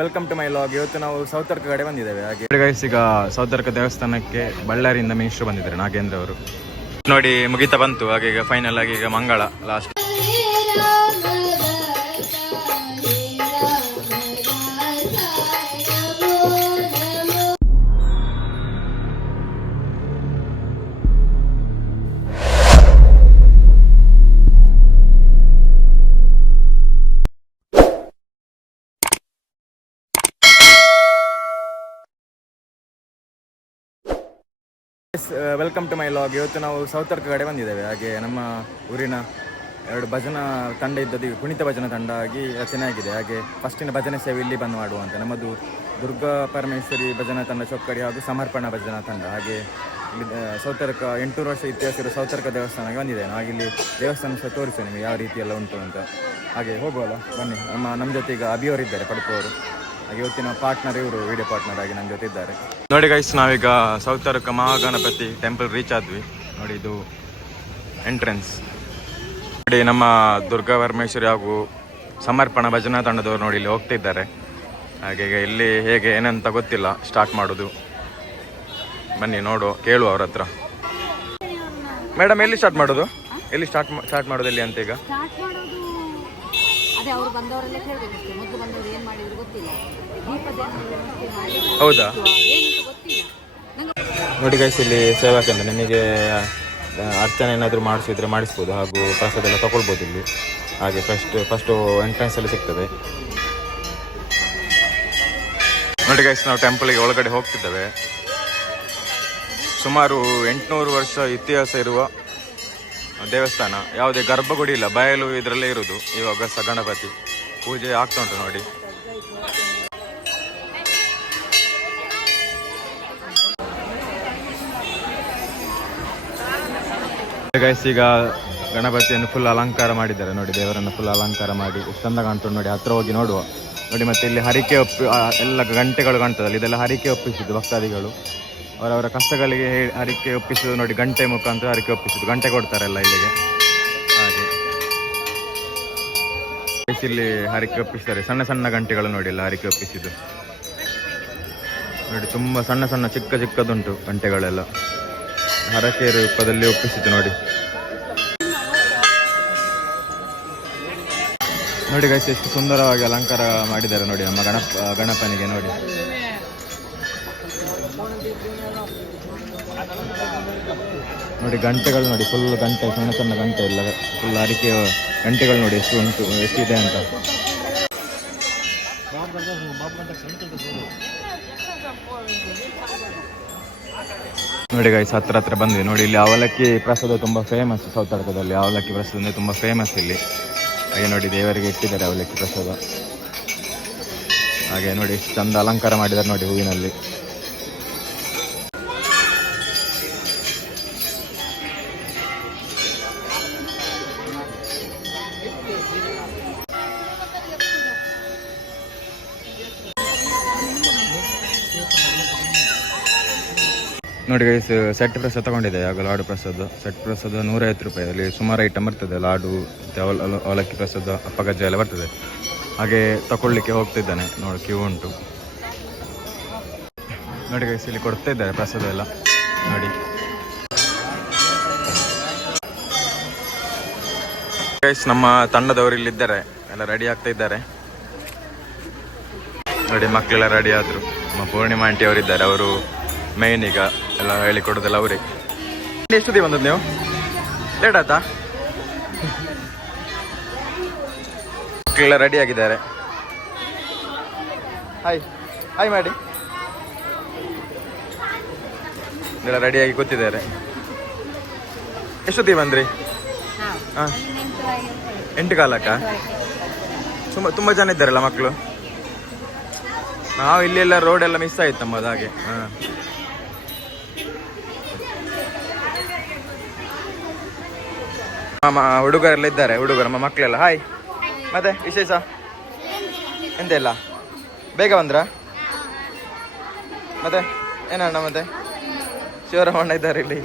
Welcome to my log ಇವತ್ತು ನಾವು ಸೌತರ್ಕ ಕಡೆ ಬಂದಿದ್ದೇವೆ. ಹಾಗೆ ಗೈಸ್ ಈಗ ಸೌತರ್ಕ ದೇವಸ್ಥಾನಕ್ಕೆ ಬಳ್ಳಾರಿಯಿಂದ ಮಿನಿಸ್ಟರ್ ಬಂದಿದ್ದಾರೆ ನಾಗೇಂದ್ರ ಅವರು. ನೋಡಿ ಮುಗಿತಾ ಬಂತು ಹಾಗೆ ಈಗ ಫೈನಲ್ ಆಗಿ ಈಗ ಮಂಗಳ last welcome to my log ಇವತ್ತು ನಾವು ಸೌತರ್ಕ ಕಡೆ ಬಂದಿದ್ದೇವೆ. ಹಾಗೆ ನಮ್ಮ ಊರಿನ ಎರಡು ಭಜನಾ ತಂಡ ಇದ್ದದ್ದು ಕುಣಿತ ಭಜನಾ ತಂಡ ಆಗಿ ರಚನೆ ಆಗಿದೆ ಹಾಗೆ ಫಸ್ಟಿನ ಭಜನೆ ಸೇವೆ ಇಲ್ಲಿ ಬಂದು ಮಾಡುವಂತೆ ನಮ್ಮದು ದುರ್ಗಾ ಪರಮೇಶ್ವರಿ ಭಜನಾ ತಂಡ ಚೊಕ್ಕಡಿ ಹಾಗೂ ಸಮರ್ಪಣಾ ಭಜನಾ ತಂಡ. ಹಾಗೆ ಇಲ್ಲಿ ಸೌತರ್ಕ ಎಂಟುನೂರು ವರ್ಷ ಇತಿಹಾಸ ಇರೋ ಸೌತರ್ಕ ದೇವಸ್ಥಾನಕ್ಕೆ ಬಂದಿದ್ದೇನೆ. ಹಾಗೆ ಇಲ್ಲಿ ದೇವಸ್ಥಾನ ಸಹ ತೋರಿಸ್ತೇನೆ ನಿಮಗೆ ಯಾವ ರೀತಿಯೆಲ್ಲ ಉಂಟು ಅಂತ. ಹಾಗೆ ಹೋಗುವಲ್ಲ, ಬನ್ನಿ. ನಮ್ಮ ನಮ್ಮ ಜೊತೆ ಈಗ ಅಭಿಯವರಿದ್ದಾರೆ ಪಡ್ಕೋರು. ಇವತ್ತಿನ ಪಾರ್ಟ್ನರ್ ಇವರು ವಿಡಿಯೋ ಪಾರ್ಟ್ನರ್ ಆಗಿ ನನ್ನ ಜೊತೆ ಇದ್ದಾರೆ ನೋಡಿ ಗೈಸ್ ನಾವೀಗ ಸೌತರ್ಕ ಮಹಾಗಣಪತಿ ಟೆಂಪಲ್ ರೀಚ್ ಆದ್ವಿ. ನೋಡಿ ಇದು ಎಂಟ್ರೆನ್ಸ್ ನೋಡಿ ನಮ್ಮ ದುರ್ಗಾ ಪರಮೇಶ್ವರಿ ಹಾಗೂ ಸಮರ್ಪಣಾ ಭಜನಾ ತಂಡದವರು ನೋಡಿ ಇಲ್ಲಿ ಹೋಗ್ತಿದ್ದಾರೆ. ಹಾಗೆ ಈಗ ಇಲ್ಲಿ ಹೇಗೆ ಏನಂತ ಗೊತ್ತಿಲ್ಲ. ಸ್ಟಾರ್ಟ್ ಮಾಡೋದು. ಬನ್ನಿ ನೋಡು ಕೇಳು ಅವ್ರ ಹತ್ರ. ಮೇಡಮ್ ಎಲ್ಲಿ ಸ್ಟಾರ್ಟ್ ಮಾಡೋದು? ಎಲ್ಲಿ ಸ್ಟಾರ್ಟ್ ಸ್ಟಾರ್ಟ್ ಮಾಡೋದು ಎಲ್ಲಿ ಅಂತ ಈಗ? ಅದೇ ಅವ್ರು ಬಂದವರೆಲ್ಲ ಕೇಳಬೇಕು ಮೊದಲು ಬಂದವರು ಏನು ಮಾಡಿದ್ರು ಗೊತ್ತಿಲ್ಲ. ಹೌದಾ? ನೋಡಿ ಗೈಸ್ ಇಲ್ಲಿ ಸೇವಾ ಕೇಂದ್ರ ನಿಮಗೆ ಅರ್ಚನೆ ಏನಾದರೂ ಮಾಡಿಸಿದ್ರೆ ಮಾಡಿಸ್ಬೋದು ಹಾಗೂ ಪ್ರಸಾದ ಎಲ್ಲ ತಗೊಳ್ಬೋದು ಇಲ್ಲಿ. ಹಾಗೆ ಫಸ್ಟ್ ಫಸ್ಟು ಎಂಟ್ರೆನ್ಸಲ್ಲಿ ಸಿಗ್ತದೆ. ನೋಡಿ ಗೈಸ್ ನಾವು ಟೆಂಪಲ್ಗೆ ಒಳಗಡೆ ಹೋಗ್ತಿದ್ದೇವೆ. ಸುಮಾರು ಎಂಟುನೂರು ವರ್ಷ ಇತಿಹಾಸ ಇರುವ ದೇವಸ್ಥಾನ. ಯಾವುದೇ ಗರ್ಭಗುಡಿ ಇಲ್ಲ, ಬಯಲು ಇದರಲ್ಲೇ ಇರುವುದು. ಇವಾಗ ಸ ಗಣಪತಿ. ಪೂಜೆ ಆಗ್ತಾ ಉಂಟು ನೋಡಿ. ಗೈಸ್ ಈಗ ಗಣಪತಿಯನ್ನು ಫುಲ್ ಅಲಂಕಾರ ಮಾಡಿದ್ದಾರೆ. ನೋಡಿ, ದೇವರನ್ನು ಫುಲ್ ಅಲಂಕಾರ ಮಾಡಿ, ಚಂದ ಕಾಣ್ತದೆ ನೋಡಿ, ಹತ್ರ ಹೋಗಿ ನೋಡುವ. ನೋಡಿ, ಮತ್ತೆ ಇಲ್ಲಿ ಹರಿಕೆ ಒಪ್ಪಿ ಎಲ್ಲ ಗಂಟೆಗಳು ಕಾಣ್ತದಲ್ಲ ಇದೆಲ್ಲ ಹರಿಕೆ ಒಪ್ಪಿಸಿದ್ದು ಭಕ್ತಾದಿಗಳು. ಅವರವರ ಕಷ್ಟಗಳಿಗೆ ಹರಿಕೆ ಒಪ್ಪಿಸುವುದು ನೋಡಿ, ಗಂಟೆ ಮುಖಾಂತರ ಹರಿಕೆ ಒಪ್ಪಿಸುದು ಗಂಟೆ ಕೊಡ್ತಾರಲ್ಲ ಇಲ್ಲಿಗೆ. ಹಾಗೆ. ಇಲ್ಲಿ ಹರಿಕೆ ಒಪ್ಪಿಸ್ತಾರೆ ಸಣ್ಣ ಸಣ್ಣ ಗಂಟೆಗಳು ನೋಡಿ, ಎಲ್ಲ ಹರಿಕೆ ಒಪ್ಪಿಸಿದ್ದು. ನೋಡಿ, ತುಂಬಾ ಸಣ್ಣ ಸಣ್ಣ ಚಿಕ್ಕ ಚಿಕ್ಕದುಂಟು ಗಂಟೆಗಳೆಲ್ಲ. ಹರಕೆ ರೂಪದಲ್ಲಿ ಒಪ್ಪಿಸಿದ್ದು ನೋಡಿ. ನೋಡಿ ಗೈಸ್ ಎಷ್ಟು ಸುಂದರವಾಗಿ ಅಲಂಕಾರ ಮಾಡಿದ್ದಾರೆ ನೋಡಿ ನಮ್ಮ ಗಣಪ, ಗಣಪನಿಗೆ ನೋಡಿ. ನೋಡಿ ಗಂಟೆಗಳು ನೋಡಿ ಫುಲ್ ಗಂಟೆ, ಸಣ್ಣ ಸಣ್ಣ ಗಂಟೆ ಇಲ್ಲ ಫುಲ್ ಅರಿಕೆ ಗಂಟೆಗಳು ನೋಡಿ ಎಷ್ಟು ಉಂಟು ಎಷ್ಟಿದೆ ಅಂತ. ನೋಡಿ ಗೈಸ್ ಹತ್ರ ಹತ್ರ ಬಂದ್ವಿ. ನೋಡಿ ಇಲ್ಲಿ ಅವಲಕ್ಕಿ ಪ್ರಸಾದ ತುಂಬ ಫೇಮಸ್ ಸೌತಡಕದಲ್ಲಿ ಅವಲಕ್ಕಿ ಪ್ರಸಾದ ಅಂದರೆ ತುಂಬ ಫೇಮಸ್ ಇಲ್ಲಿ. ಹಾಗೆ ನೋಡಿ ದೇವರಿಗೆ ಇಟ್ಟಿದ್ದಾರೆ ಅವಲಕ್ಕಿ ಪ್ರಸಾದ. ಹಾಗೆ ನೋಡಿ ಚಂದ ಅಲಂಕಾರ ಮಾಡಿದ್ದಾರೆ ನೋಡಿ ಹೂವಿನಲ್ಲಿ. ನೋಡಿ ಗೈಸ್ ಸೆಟ್ ಪ್ರಸಾದ ತಗೊಂಡಿದೆ. ಆಗ ಲಾಡು ಪ್ರಸಾದ. ಸೆಟ್ ಪ್ರಸಾದ ನೂರೈವತ್ತು ರೂಪಾಯಿ. ಅಲ್ಲಿ ಸುಮಾರು ಐಟಮ್ ಬರ್ತದೆ ಲಾಡು ಅವಲಕ್ಕಿ ಪ್ರಸಾದ ಅಪ್ಪಗಜ್ಜ ಎಲ್ಲ ಬರ್ತದೆ. ಹಾಗೆ ತಗೊಳ್ಳಿಕ್ಕೆ ಹೋಗ್ತಿದ್ದಾನೆ. ನೋಡಿ ಕ್ಯೂ ಉಂಟು. ನೋಡಿ ಗೈಸ್ ಇಲ್ಲಿ ಕೊಡ್ತಾ ಇದ್ದಾರೆ ಪ್ರಸಾದ ಎಲ್ಲ. ನೋಡಿ. ಗೈಸ್ ನಮ್ಮ ತಂಡದವರು ಇಲ್ಲಿದ್ದಾರೆ. ಎಲ್ಲ ರೆಡಿ ಆಗ್ತಾ ಇದ್ದಾರೆ. ನೋಡಿ ಮಕ್ಕಳೆಲ್ಲ ರೆಡಿ ಆದರು. ನಮ್ಮ ಪೂರ್ಣಿಮಾ ಆಂಟಿ ಅವರಿದ್ದಾರೆ. ಅವರು ಮೇನ್ ಈಗ. ಎಲ್ಲ ಹೇಳಿಕೊಡೋದೆಲ್ಲ ಎಷ್ಟು ಎಷ್ಟೊತ್ತಿಗೆ ಬಂದದ್ದು ನೀವು? ಲೇಟ್ ಆಯ್ತಾ? ಮಕ್ಕಳೆಲ್ಲ ರೆಡಿ ಆಗಿದ್ದಾರೆ. ಹಾಯ್ ಹಾಯ್ ಮಾಡಿ ಎಲ್ಲ ರೆಡಿಯಾಗಿ ಕೂತಿದ್ದಾರೆ. ಎಷ್ಟೊತ್ತಿಗೆ ಬಂದ್ರಿ? ಹಾಂ. ಎಂಟು ಕಾಲಕ್ಕ? ತುಂಬ ತುಂಬ ಜನ ಇದ್ದಾರಲ್ಲ ಮಕ್ಕಳು? ನಾವು ಇಲ್ಲೆಲ್ಲ ರೋಡ್ ಎಲ್ಲ ಮಿಸ್ ಆಯ್ತು ನಮ್ಮದು ಹಾಗೆ. ಹಾಂ. ನಮ್ಮ ಹುಡುಗರೆಲ್ಲ ಇದ್ದಾರೆ ಹುಡುಗರು ಮಕ್ಕಳೆಲ್ಲ. ಹಾಯ್ ಮತ್ತೆ ವಿಶೇಷ? ಎಂತ ಇಲ್ಲ ಬೇಗ ಬಂದ್ರ? ಮತ್ತೆ ಏನಣ್ಣ ಮತ್ತೆ? ಶಿವರಾಮಣ್ಣ ಇದ್ದಾರೆ ಇಲ್ಲಿ.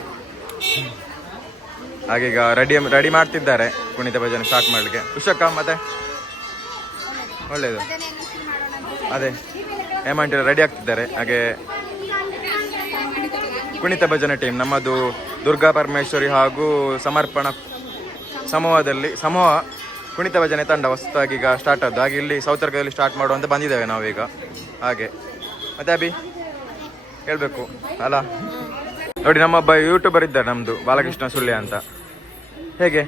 ಹಾಗೀಗ ರೆಡಿ ರೆಡಿ ಮಾಡ್ತಿದ್ದಾರೆ ಕುಣಿತ ಭಜನೆ ಸ್ಟಾರ್ಟ್ ಮಾಡಲಿಕ್ಕೆ. ಉಷಕ್ಕ, ಮತ್ತೆ? ಒಳ್ಳೇದು. ಅದೇ. ಹೇಮಂಟ್ ರೆಡಿ ಆಗ್ತಿದ್ದಾರೆ. ಹಾಗೆ ಕುಣಿತ ಭಜನೆ ಟೀಮ್ ನಮ್ಮದು ದುರ್ಗಾ ಪರಮೇಶ್ವರಿ ಹಾಗೂ ಸಮರ್ಪಣ ಸಮೂಹದಲ್ಲಿ ಸಮೂಹ ಕುಣಿತ ಭಜನೆ ತಂಡ ಹೊಸದಾಗಿ ಈಗ ಸ್ಟಾರ್ಟ್ ಆದ್ದು. ಹಾಗೆ ಇಲ್ಲಿ ಸೌತರ್ಗದಲ್ಲಿ ಸ್ಟಾರ್ಟ್ ಮಾಡುವಂತ ಬಂದಿದ್ದೇವೆ ನಾವೀಗ. ಹಾಗೆ. ಮತ್ತೆ ಅಭಿ? ಹೇಳ್ಬೇಕು. ಅಲ್ಲ ನೋಡಿ ನಮ್ಮೊಬ್ಬ ಯೂಟ್ಯೂಬರ್ ಇದ್ದಾರೆ ನಮ್ಮದು ಬಾಲಕೃಷ್ಣ ಸುಳ್ಯ ಅಂತ. ಹೇಗೆ?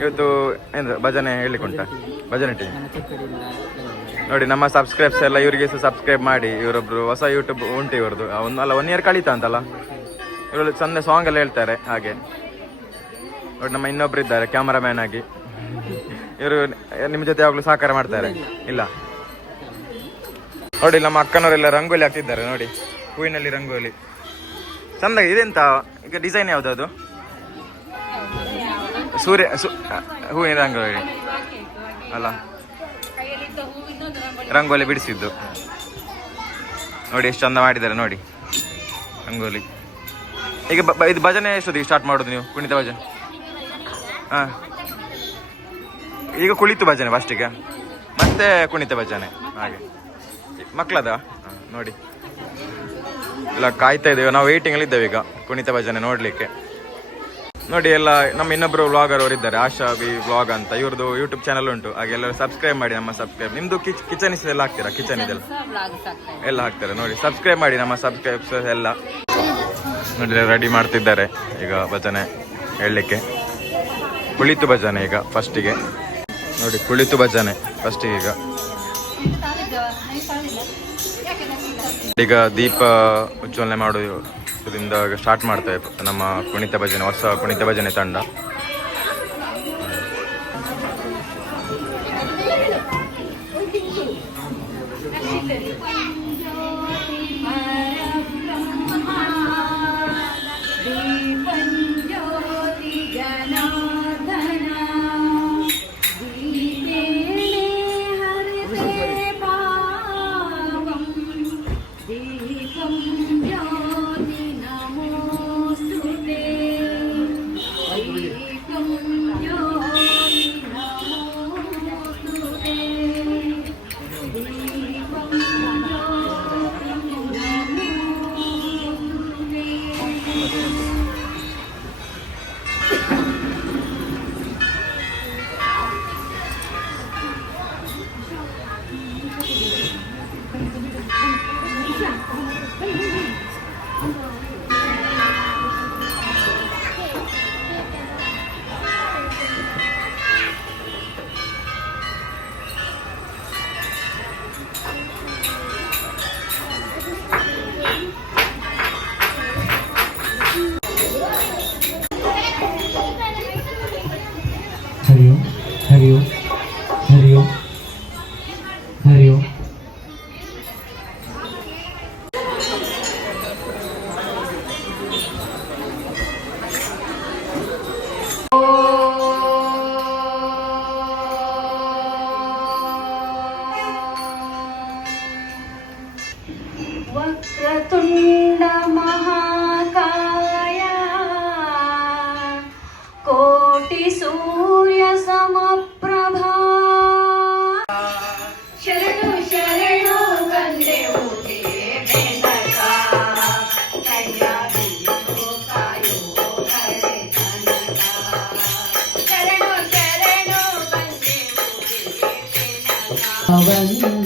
ಇವತ್ತು ಏನು ಭಜನೆ ಹೇಳಿಕೊಂಡ ಭಜನೆ ಟೀಮ್ ನೋಡಿ, ನಮ್ಮ ಸಬ್ಸ್ಕ್ರೈಬ್ಸ್ ಎಲ್ಲ ಇವರಿಗೆ ಸಹ ಸಬ್ಸ್ಕ್ರೈಬ್ ಮಾಡಿ. ಇವರೊಬ್ರು ಹೊಸ ಯೂಟ್ಯೂಬ್ ಉಂಟು ಇವ್ರದ್ದು. ಒಂದು, ಅಲ್ಲ ಒನ್ ಇಯರ್ ಕಳೀತಾ ಅಂತಲ್ಲ? ಇವರು ಚಂದ ಸಾಂಗ್ ಎಲ್ಲ ಹೇಳ್ತಾರೆ. ಹಾಗೆ. ನೋಡಿ ನಮ್ಮ ಇನ್ನೊಬ್ರು ಇದ್ದಾರೆ ಕ್ಯಾಮರಾಮ್ಯಾನ್ ಆಗಿ. ಇವರು ನಿಮ್ಮ ಜೊತೆ ಯಾವಾಗಲೂ ಸಹಕಾರ ಮಾಡ್ತಾರೆ. ಇಲ್ಲ. ನೋಡಿ, ನಮ್ಮ ಅಕ್ಕನವರೆಲ್ಲ ರಂಗೋಲಿ ಹಾಕ್ತಿದ್ದಾರೆ, ನೋಡಿ. ಹೂವಿನಲ್ಲಿ ರಂಗೋಲಿ. ಚಂದ, ಇದೆಂತ? ಈಗ ಡಿಸೈನ್ ಯಾವ್ದು ಅದು ಸೂರ್ಯ ಹೂವಿನ ರಂಗೋಲಿ. ಅಲ್ಲ. ರಂಗೋಲಿ ಬಿಡಿಸಿದ್ದು. ನೋಡಿ, ಎಷ್ಟು ಚಂದ ಮಾಡಿದ್ದಾರೆ, ನೋಡಿ. ರಂಗೋಲಿ. ಈಗ ಇದು ಭಜನೆ ಎಷ್ಟೊತ್ತಿಗೆ ಸ್ಟಾರ್ಟ್ ಮಾಡೋದು ನೀವು ಕುಣಿತ ಭಜನೆ? ಹಾಂ ಈಗ ಕುಳಿತು ಭಜನೆ ಫಸ್ಟಿಗೆ ಮತ್ತೆ ಕುಣಿತ ಭಜನೆ. ಹಾಗೆ. ಮಕ್ಕಳದ ನೋಡಿ. ಇಲ್ಲ ಕಾಯ್ತಾ ಇದ್ದೇವೆ. ನಾವು ವೇಟಿಂಗಲ್ಲಿ ಇದ್ದೇವೆ ಈಗ ಕುಣಿತ ಭಜನೆ ನೋಡಲಿಕ್ಕೆ. ನೋಡಿ, ಎಲ್ಲ ನಮ್ಮ ಇನ್ನೊಬ್ಬರು ವ್ಲಾಗರ್ ಅವರು ಇದ್ದಾರೆ. ಆಶಾ ಬಿ ವ್ಲಾಗ್ ಅಂತ. ಇವ್ರದ್ದು ಯೂಟ್ಯೂಬ್ ಚಾನಲ್ ಉಂಟು. ಹಾಗೆ ಎಲ್ಲರೂ ಸಬ್ಸ್ಕ್ರೈಬ್ ಮಾಡಿ ನಮ್ಮ ಸಬ್ಸ್ಕ್ರೈಬ್ ನಿಮ್ದು ಕಿಚ್ ಕಿಚನ್ ಎಲ್ಲ ಹಾಕ್ತೀರಾ? ಕಿಚನ್ ಇದೆಲ್ಲ? ಎಲ್ಲ ಹಾಕ್ತಾರೆ. ನೋಡಿ ಸಬ್ಸ್ಕ್ರೈಬ್ ಮಾಡಿ ನಮ್ಮ ಸಬ್ಸ್ಕ್ರೈಬ್ಸ್ ಎಲ್ಲ. ನೋಡಿ ರೆಡಿ ಮಾಡ್ತಿದ್ದಾರೆ ಈಗ ಭಜನೆ ಹೇಳಲಿಕ್ಕೆ. ಕುಳಿತು ಭಜನೆ ಈಗ, ಫಸ್ಟಿಗೆ. ನೋಡಿ, ಕುಳಿತು ಭಜನೆ, ಫಸ್ಟಿಗೆ ಈಗ. ಈಗ ದೀಪ ಉಜ್ವಲನೆ ಮಾಡೋದ್ರಿಂದ ಸ್ಟಾರ್ಟ್ ಮಾಡ್ತೇವೆ ನಮ್ಮ ಕುಣಿತ ಭಜನೆ, ಹೊಸ ಕುಣಿತ ಭಜನೆ ತಂಡ. Gracias.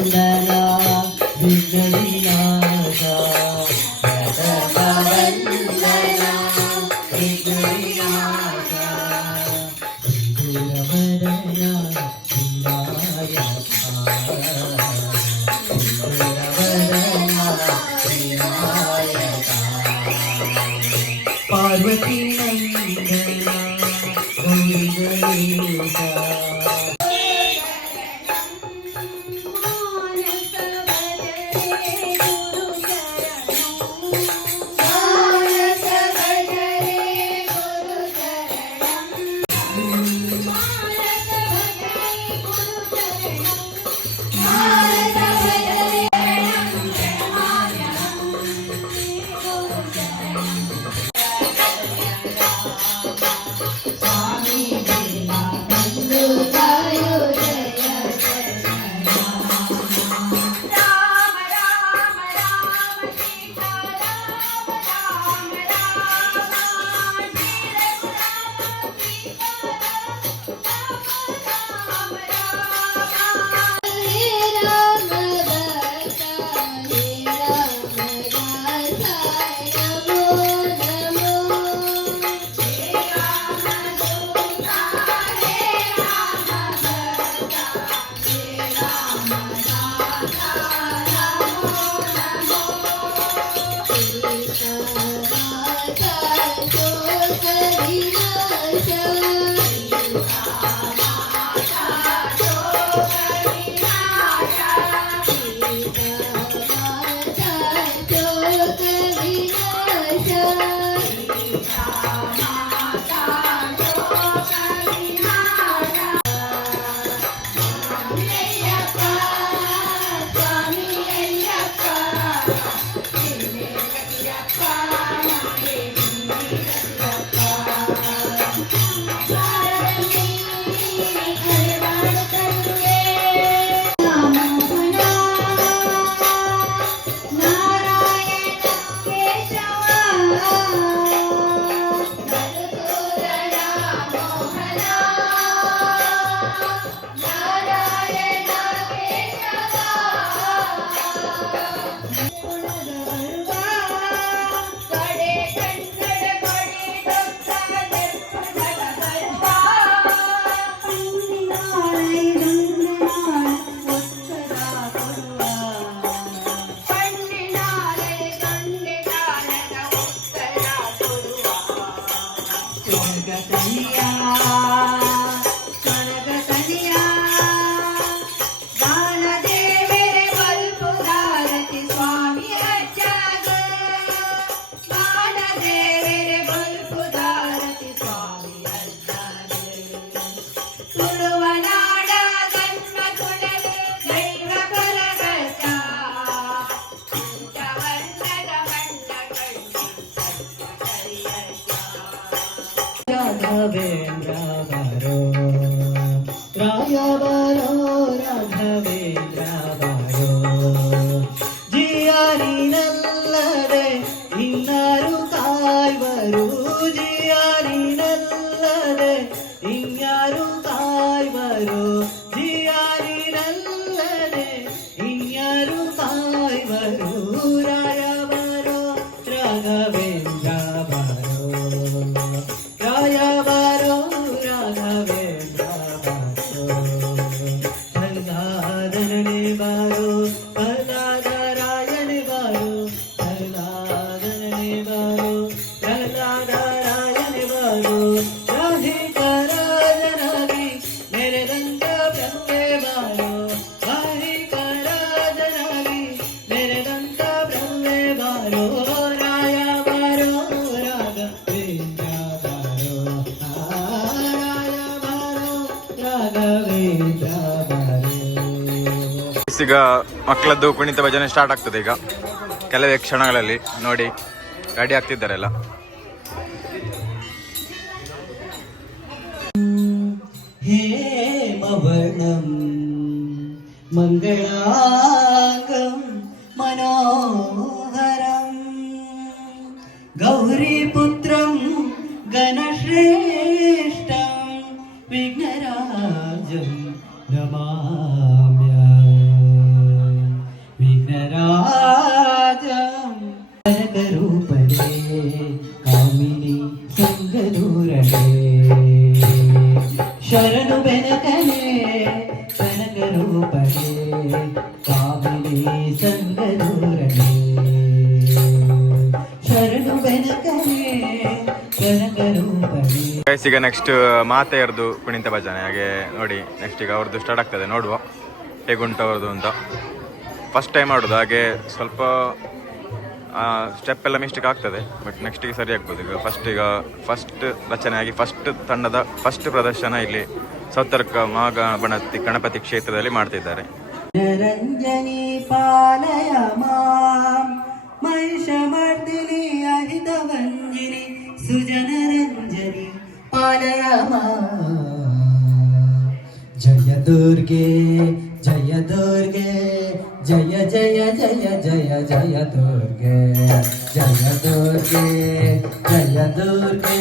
ಮಕ್ಕಳದ್ದು ಕುಣಿತ ಭಜನೆ ಸ್ಟಾರ್ಟ್ ಆಗ್ತದೆ ಈಗ ಕೆಲವೇ ಕ್ಷಣಗಳಲ್ಲಿ ನೋಡಿ ರೆಡಿ ಆಗ್ತಿದ್ದಾರೆಲ್ಲ हेमवर्णं मङ्गलाङ्गं मनोहरं गौरीपुत्रं गणश्रेष्ठं विघ्नराजं नमाम्य ಕಾಮಿನಿ ಈಗ ನೆಕ್ಸ್ಟ್ ಮಾತೆಯರ್ದು ಕುಣಿತ ಭಜನೆ. ಹಾಗೆ ನೋಡಿ ನೆಕ್ಸ್ಟ್ ಈಗ ಅವ್ರದ್ದು ಸ್ಟಾರ್ಟ್ ಆಗ್ತದೆ. ನೋಡುವ ಹೇಗುಂಟು ಅವ್ರದ್ದು ಅಂತ. ಫಸ್ಟ್ ಟೈಮ್ ಮಾಡೋದು ಹಾಗೆ ಸ್ವಲ್ಪ ಸ್ಟೆಪ್ ಎಲ್ಲ ಮಿಸ್ಟೇಕ್ ಆಗ್ತದೆ ಬಟ್ ನೆಕ್ಸ್ಟಿಗೆ ಸರಿ ಆಗ್ಬೋದು. ಈಗ ಫಸ್ಟ್ ಈಗ ಫಸ್ಟ್ ರಚನೆ ಆಗಿ ಫಸ್ಟ್ ತಂಡದ ಫಸ್ಟ್ ಪ್ರದರ್ಶನ ಇಲ್ಲಿ ಸೌತರ್ಕ ಮಹಾಗಣಪತಿ, ಗಣಪತಿ ಕ್ಷೇತ್ರದಲ್ಲಿ ಮಾಡ್ತಿದ್ದಾರೆ. ಜಯ ದುರ್ಗೆ ಜಯ ದುರ್ಗೆ ಜಯ ಜಯ ಜಯ ಜಯ ಜಯ ದುರ್ಗೆ ಜಯ ದುರ್ಗೆ ಜಯ ದುರ್ಗೆ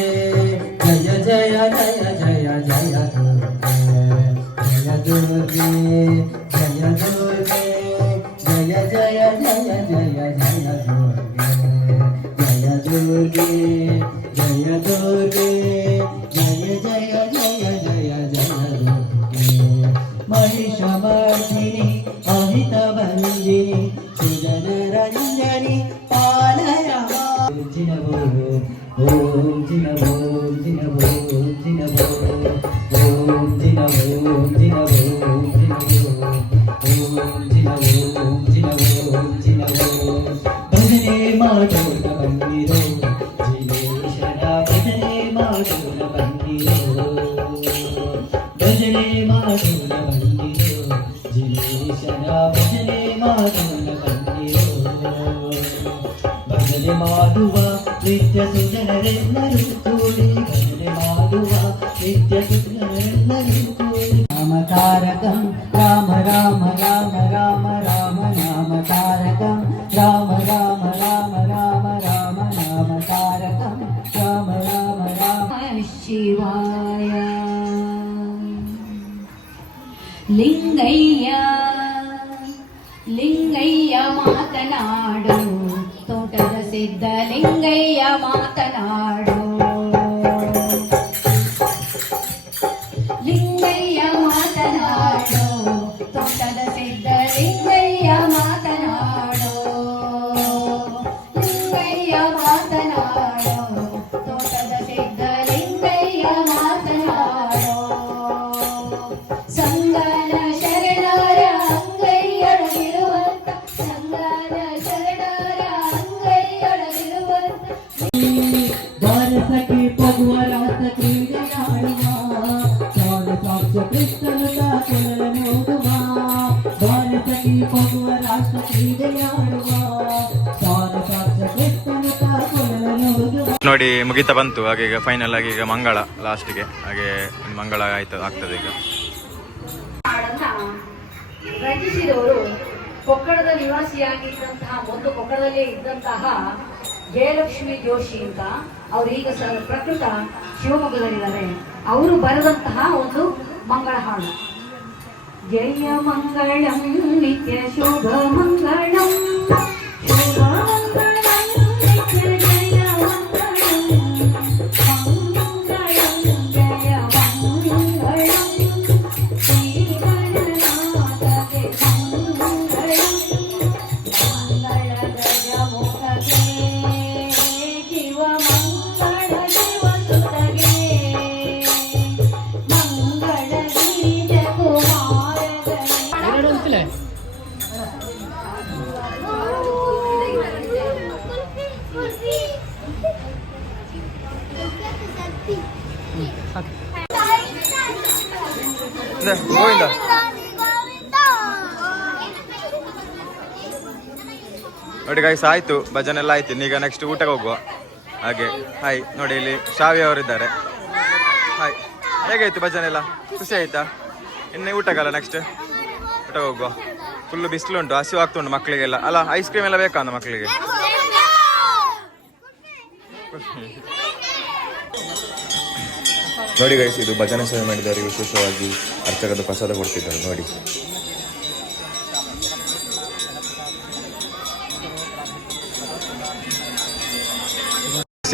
ಬಂದಿರೋ ಭಜನೆ ಮಾಧುನ ಬಂದಿರೋ ಜಿನೇಶನ ಭಜನೆ ಮಾಧುನ ಬಂದಿರೋ ಭಜನೆ ಮಾಡುವ ನಿತ್ಯ ಸುಜನರೆಲ್ಲರೂ ಕೂಡಿ ಭಜನೆ ಮಾಡುವ ನಿತ್ಯ ಸುಜನರೆಲ್ಲರೂ ಕೂಡಿ ರಾಮಕಾರಕಂ ರಾಮ ರಾಮ ರಾಮ Galeria. ಮುಗಿತಾ ಬಂತು, ಹಾಗೆ ಈಗ ಫೈನಲ್ ಆಗಿ ಈಗ ಮಂಗಳ ಲಾಸ್ಟಿಗೆ ಹಾಗೆ ಮಂಗಳ ಆಯ್ತು, ಆಗ್ತದೆ ಈಗ. ರಚಿಸಿದವರು ಕೊಕ್ಕಡದ ನಿವಾಸಿಯಾಗಿದ್ದಂತಹ, ಒಂದು ಕೊಕ್ಕಡದಲ್ಲೇ ಇದ್ದಂತಹ ಜಯಲಕ್ಷ್ಮಿ ಜೋಶಿ ಅಂತ ಅವರು ಈಗ ಪ್ರಕೃತ ಶಿವಮೊಗ್ಗದಲ್ಲಿದ್ದಾರೆ. ಅವರು ಬರೆದಂತಹ ಒಂದು ಮಂಗಳ ಹಾಡು. ಜಯ ಮಂಗಳಂ, ನಿತ್ಯ ಶುಭ ಮಂಗಳಂ. ಗೋವಿಂದ. ನೋಡಿ ಗೈಸ್ ಆಯ್ತು. ಭಜನೆ ಎಲ್ಲ ಆಯ್ತು. ಈಗ ನೆಕ್ಸ್ಟ್ ಊಟಕ್ಕೆ ಹೋಗುವ. ಹಾಗೆ. ಹಾಯ್ ನೋಡಿ ಇಲ್ಲಿ ಶಾವಿ ಅವರಿದ್ದಾರೆ. ಹಾಯ್ ಹೇಗಾಯ್ತು ಭಜನೆ ಎಲ್ಲ? ಖುಷಿ ಆಯ್ತಾ? ಇನ್ನು ಊಟಕ್ಕಲ್ಲ ನೆಕ್ಸ್ಟ್ ಊಟಕ್ಕೆ ಹೋಗುವ. ಫುಲ್ಲು ಬಿಸಿಲು ಉಂಟು. ಹಸಿವು ಆಗ್ತುಂಟು ಮಕ್ಕಳಿಗೆಲ್ಲ. ಅಲ್ಲ ಐಸ್ ಕ್ರೀಮ್ ಎಲ್ಲ ಬೇಕಾ ಅಂತ ಮಕ್ಕಳಿಗೆ? ನೋಡಿ ಗೈಸ್ ಇದು ಭಜನೆ ಸೇವೆ ಮಾಡಿದವರಿಗೆ ವಿಶೇಷವಾಗಿ ಅರ್ಚಕದ ಪ್ರಸಾದ ಕೊಡ್ತಿದ್ದಾರೆ, ನೋಡಿ.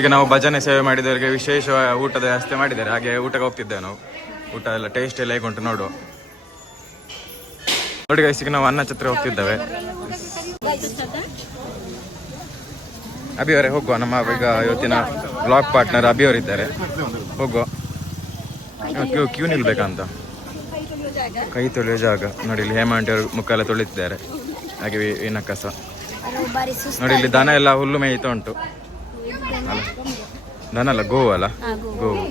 ಈಗ ನಾವು ಭಜನೆ ಸೇವೆ ಮಾಡಿದವರಿಗೆ ವಿಶೇಷ ಊಟದ ವ್ಯವಸ್ಥೆ ಮಾಡಿದ್ದಾರೆ. ಹಾಗೆ ಊಟಕ್ಕೆ ಹೋಗ್ತಿದ್ದೇವೆ ನಾವು. ಊಟ ಎಲ್ಲ ಟೇಸ್ಟ್ ಎಲ್ಲ ಹೇಗುಂಟು ನೋಡು. ನೋಡಿ ಗೈಸ್ ಈಗ ನಾವು ಅನ್ನ ಛತ್ರ ಹೋಗ್ತಿದ್ದೇವೆ. ಅಭಿ ಅವರೇ ಹೋಗುವ. ನಮ್ಮ ಈಗ ಇವತ್ತಿನ ಬ್ಲಾಗ್ ಪಾರ್ಟ್ನರ್ ಅಭಿ ಅವರಿದ್ದಾರೆ. ಹೋಗುವ. ಕ್ಯೂ ಕ್ಯೂ ನಿಲ್ಬೇಕಂತ. ಕೈ ತೊಳೆಯೋ ಜಾಗ. ನೋಡಿ ಇಲ್ಲಿ ಹೇಮಂಟ್ ಅವರು ಮುಖ ಎಲ್ಲ ತೊಳಿತಿದ್ದಾರೆ ಹಾಗೆ ಇನ್ನ ಕಸ ನೋಡಿ ಇಲ್ಲಿ ದನ ಎಲ್ಲ ಹುಲ್ಲು ಮೇಯ್ತಾ ಉಂಟು. ಅಲ್ಲ ದನ ಅಲ್ಲ ಗೋವು ಅಲ್ಲ? ಗೋವು.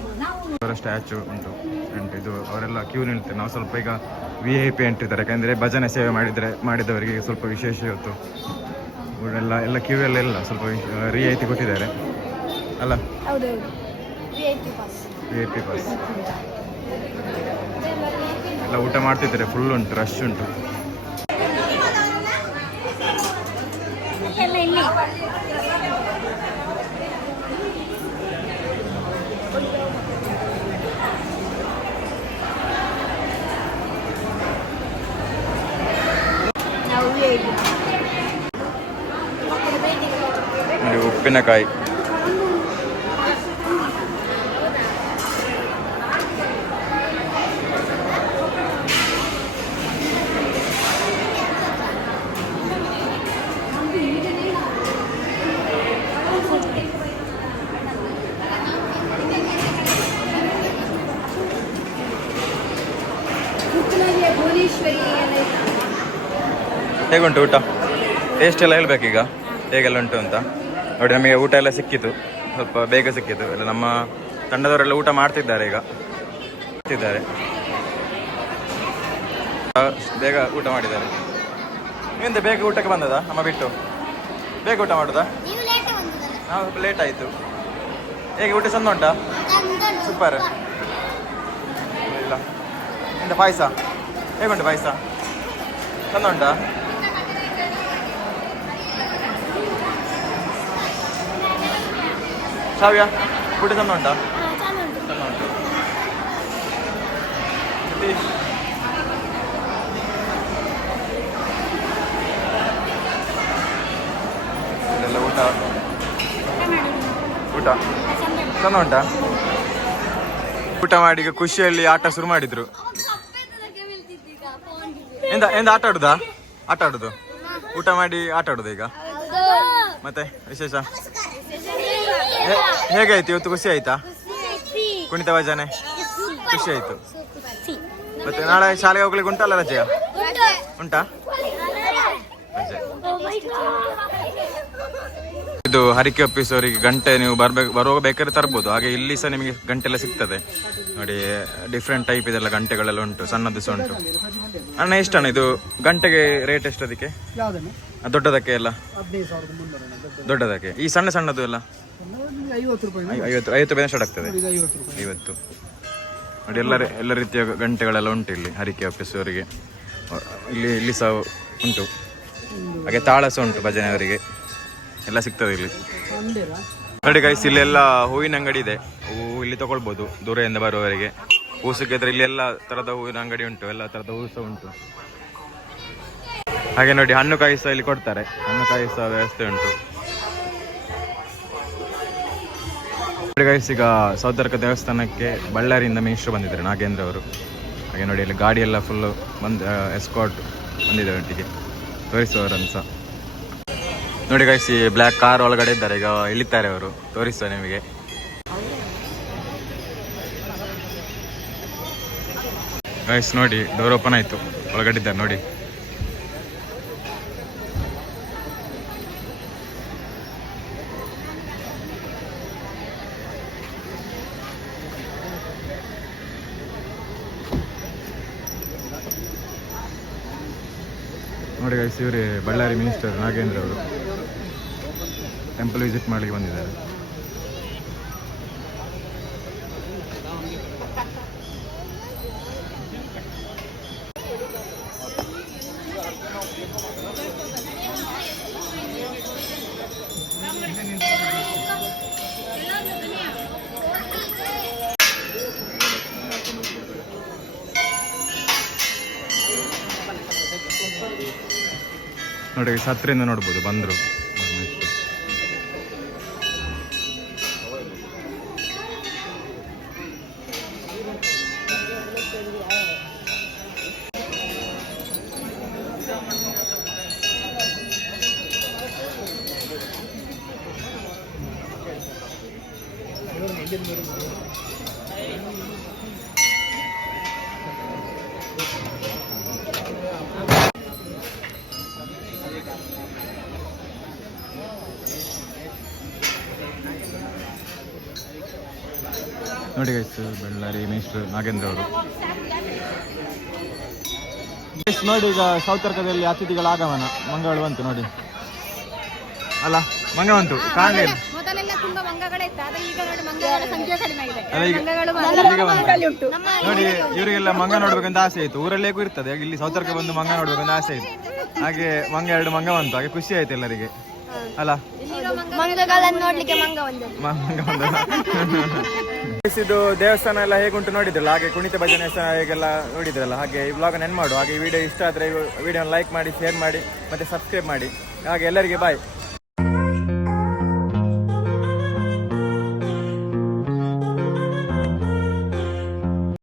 ಅವರ ಸ್ಟ್ಯಾಚು ಉಂಟು. ಉಂಟು ಇದು ಅವರೆಲ್ಲ ಕ್ಯೂ ನಿಲ್ತಾರೆ. ನಾವು ಸ್ವಲ್ಪ ಈಗ ವಿ ಐ ಪಿ ಅಂಟಿದ್ದಾರೆ ಯಾಕಂದರೆ ಭಜನೆ ಸೇವೆ ಮಾಡಿದರೆ ಮಾಡಿದವರಿಗೆ ಸ್ವಲ್ಪ ವಿಶೇಷ ಇವತ್ತು ಎಲ್ಲ ಎಲ್ಲ ಕ್ಯೂ ಎಲ್ಲ ಇಲ್ಲ. ಸ್ವಲ್ಪ ರಿಯಾಯಿತಿ ಕೊಟ್ಟಿದ್ದಾರೆ. ಅಲ್ಲ? P bus. ಎಲ್ಲ ಊಟ ಮಾಡ್ತಿದ್ದಾರೆ ಫುಲ್ ಉಂಟು ರಶ್ ಉಂಟು. ಉಪ್ಪಿನಕಾಯಿ. ಹೇಗುಂಟು ಊಟ? ಟೇಸ್ಟ್ ಎಲ್ಲ ಹೇಳ್ಬೇಕೀಗ? ಹೇಗೆಲ್ಲ ಉಂಟು ಅಂತ? ನೋಡಿ ನಮಗೆ ಊಟ ಎಲ್ಲ ಸಿಕ್ಕಿತು ಸ್ವಲ್ಪ ಬೇಗ ಸಿಕ್ಕಿತು ಎಲ್ಲ ನಮ್ಮ ತಂಡದವರೆಲ್ಲ ಊಟ ಮಾಡ್ತಿದ್ದಾರೆ ಈಗ. ಮಾಡ್ತಿದ್ದಾರೆ. ಬೇಗ ಊಟ ಮಾಡಿದ್ದಾರೆ. ನೀವೆಂತ ಬೇಗ ಊಟಕ್ಕೆ ಬಂದದ? ನಮ್ಮ ಬಿಟ್ಟು. ಬೇಗ ಊಟ ಮಾಡುದಾ? ನಾವು ಸ್ವಲ್ಪ ಲೇಟ್ ಆಯಿತು. ಹೇಗೆ ಊಟ ಚಂದ ಉಂಟಾ? ಸೂಪರ್ ಇಲ್ಲ. ಎಂತ ಪಾಯಸ? ಹೇಗುಂಟು ಪಾಯಸ? ಚಂದ ಉಂಟಾ ಶಾವ್ಯ ಊಟ ಚಂದ ಉಂಟಾ ಚಂದ ಉಂಟು ಇದೆಲ್ಲ ಊಟ? ಊಟ. ಚಂದ ಉಂಟಾ ಊಟ ಮಾಡಿ ಈಗ ಖುಷಿಯಲ್ಲಿ ಆಟ ಶುರು ಮಾಡಿದ್ರು. ಎಂತ ಎಂತ ಆಟ ಆಡುದಾ? ಆಟ ಆಡುದು. ಊಟ ಮಾಡಿ ಆಟ ಆಡುದು ಈಗ. ಮತ್ತೆ ವಿಶೇಷ? ಹೇಗಾಯ್ತು? ಇವತ್ತು ಖುಷಿ ಆಯ್ತಾ? ಕುಣಿತ ಭಜನೆ? ಖುಷಿ ಆಯ್ತು. ಮತ್ತೆ ನಾಳೆ ಶಾಲೆಗೆ ಹೋಗ್ಲಿಕ್ಕೆ ಉಂಟಲ್ಲ ರಜೆಯ? ಉಂಟಾ? ಇದು ಹರಿಕೆ ಅವರಿಗೆ ಗಂಟೆ ನೀವು ಬರ್ಬೇಕು ಬರುವಾಗ ಬೇಕಾದ್ರೆ ತರ್ಬೋದು. ಹಾಗೆ ಇಲ್ಲಿ ಸಹ ನಿಮಗೆ ಗಂಟೆಲ್ಲ ಸಿಗ್ತದೆ. ನೋಡಿ ಡಿಫ್ರೆಂಟ್ ಟೈಪ್ ಇದೆಲ್ಲ ಗಂಟೆಗಳೆಲ್ಲ ಉಂಟು ಸಣ್ಣದು ಸಹ ಉಂಟು. ಅಣ್ಣ ಎಷ್ಟಣ್ಣ ಇದು? ಗಂಟೆಗೆ ರೇಟ್ ಎಷ್ಟು ಅದಕ್ಕೆ? ಯಾವುದನ್ನು ದೊಡ್ಡದಕ್ಕೆ ಎಲ್ಲ? ಹದಿನೈದು ಸಾವಿರದ ಮುನ್ನೂರ ದೊಡ್ಡದಕ್ಕೆ. ಈ ಸಣ್ಣ ಸಣ್ಣದು ಎಲ್ಲ? ಐವತ್ತು ರೂಪಾಯಿ ಐ- ಐವತ್ತು ಐವತ್ತು ರೂಪಾಯಿ ಸ್ಟಾರ್ಟ್ ಆಗ್ತದೆ. ಇದು ಐವತ್ತು ರೂಪಾಯಿ. ಐವತ್ತು. ನೋಡಿ ಎಲ್ಲ ರೀ- ಎಲ್ಲ ರೀತಿಯ ಗಂಟೆಗಳೆಲ್ಲ ಉಂಟು ಇಲ್ಲಿ ಹರಿಕೆ ಆಫೀಸ್ ಅವರಿಗೆ. ಇಲ್ಲಿ ಇಲ್ಲಿ ಸಹ ಉಂಟು. ಹಾಗೆ ತಾಳ ಸಹ ಉಂಟು ಭಜನೆಯವರಿಗೆ ಎಲ್ಲ ಸಿಗ್ತದೆ ಇಲ್ಲಿ. ಒಂದೇರಾ ನೋಡಿ ಗೈಸ್ ಇಲ್ಲೆಲ್ಲ ಹೂವಿನ ಅಂಗಡಿ ಇದೆ. ಹೂವು ಇಲ್ಲಿ ತಗೊಳ್ಬೋದು ದೂರದಿಂದ ಬರುವವರಿಗೆ. ಹೂ ಸಿಕ್ಕಿದ್ರೆ ಇಲ್ಲಿ ಎಲ್ಲ ತರದ ಹೂವಿನ ಅಂಗಡಿ ಉಂಟು, ಎಲ್ಲ ತರದ ಹೂ ಸಹ ಉಂಟು. ಹಾಗೆ ನೋಡಿ, ಹಣ್ಣು ಕಾಯಿಸ ಇಲ್ಲಿ ಕೊಡ್ತಾರೆ. ಹಣ್ಣು ಕಾಯಿಸ ವ್ಯವಸ್ಥೆ ಉಂಟು. ಈಗ ಸೌದರ್ಕ ದೇವಸ್ಥಾನಕ್ಕೆ ಬಳ್ಳಾರಿಯಿಂದ ಮಿನಿಸ್ಟರ್ ಬಂದಿದ್ದಾರೆ, ನಾಗೇಂದ್ರ ಅವರು. ಹಾಗೆ ನೋಡಿ, ಇಲ್ಲಿ ಗಾಡಿ ಎಲ್ಲ ಫುಲ್ ಬಂದ್ ಎಸ್ಕಾಟ್ ಬಂದಿದ್ದಾರೆ ಒಟ್ಟಿಗೆ. ತೋರಿಸುವವರನ್ನು ಸಹ ನೋಡಿ ಕಾಯಿಸಿ ಬ್ಲ್ಯಾಕ್ ಕಾರ್ ಒಳಗಡೆ ಇದ್ದಾರೆ, ಈಗ ಇಳಿತಾರೆ ಅವರು. ತೋರಿಸುವ ನಿಮಗೆ. ಗೈಸ್ ನೋಡಿ ಡೋರ್ ಓಪನ್ ಆಯ್ತು. ಒಳಗಡೆ ಇದ್ದಾರೆ ನೋಡಿ. ನೋಡಿ ಗೈಸ್ ಇವರೇ ಬಳ್ಳಾರಿ ಮಿನಿಸ್ಟರ್ ನಾಗೇಂದ್ರ ಅವರು ಟೆಂಪಲ್ ವಿಸಿಟ್ ಮಾಡಲಿಕ್ಕೆ ಬಂದಿದ್ದಾರೆ. ನೋಡಿ ಸತ್ರಿಂದ ನೋಡ್ಬೋದು ಬಂದರು. ನೋಡಿ ಗೈಸ್ ಬಳ್ಳಾರಿ ಮಿನಿಸ್ಟರ್ ನಾಗೇಂದ್ರ ಅವರು. Guys, ನೋಡಿ ಈಗ ಸೌತರ್ಕದಲ್ಲಿ ಅತಿಥಿಗಳ ಆಗಮನ. ಮಂಗಳ ಬಂತು ನೋಡಿ. ಅಲ್ಲ ಮಂಗ ಬಂತು. ಕಾಣಲೇ ಮೊದಲೆಲ್ಲ ತುಂಬಾ ಮಂಗಗಳ ಇತ್ತು. ಆದ್ರೆ ಈಗ ನೋಡಿ ಮಂಗಗಳ ಸಂಖ್ಯೆ ಕಡಿಮೆ ಆಗಿದೆ. ಮಂಗಗಳು ಈಗ ಬಂತು. ಉಂಟು. ನೋಡಿ ಇವರಿಗೆಲ್ಲ ಮಂಗ ನೋಡ್ಬೇಕಂತ ಆಸೆ ಆಯ್ತು ಊರಲ್ಲೇಗೂ ಇರ್ತದೆ. ಇಲ್ಲಿ ಸೌತರ್ಕ ಬಂದು ಮಂಗ ನೋಡ್ಬೇಕಂತ ಆಸೆ ಆಯ್ತು ಹಾಗೆ ಮಂಗ ಎರಡು ಮಂಗ ಬಂತು. ಹಾಗೆ ಖುಷಿ ಆಯ್ತು ಎಲ್ಲರಿಗೆ. ಅಲ್ಲ? ಮಂಗಗಳನ್ನು ನೋಡ್ಲಿಕ್ಕೆ ಮಂಗ ಒಂದು. ಮಂಗ ಬಂದು ಇದು ದೇವಸ್ಥಾನ ಎಲ್ಲ ಹೇಗುಂಟು ನೋಡಿದ್ರಲ್ಲ? ಹಾಗೆ ಕುಣಿತ ಭಜನೆ ಸಹ ಹೇಗೆಲ್ಲ ನೋಡಿದ್ರಲ್ಲ? ಹಾಗೆ ಈ ಬ್ಲಾಗ್ ನೆನ್ ಮಾಡು ಹಾಗೆ ಈ ವಿಡಿಯೋ ಇಷ್ಟ ಆದರೆ ವಿಡಿಯೋನ ಲೈಕ್ ಮಾಡಿ ಶೇರ್ ಮಾಡಿ, ಮತ್ತೆ ಸಬ್ಸ್ಕ್ರೈಬ್ ಮಾಡಿ. ಹಾಗೆ ಎಲ್ಲರಿಗೆ ಬಾಯ್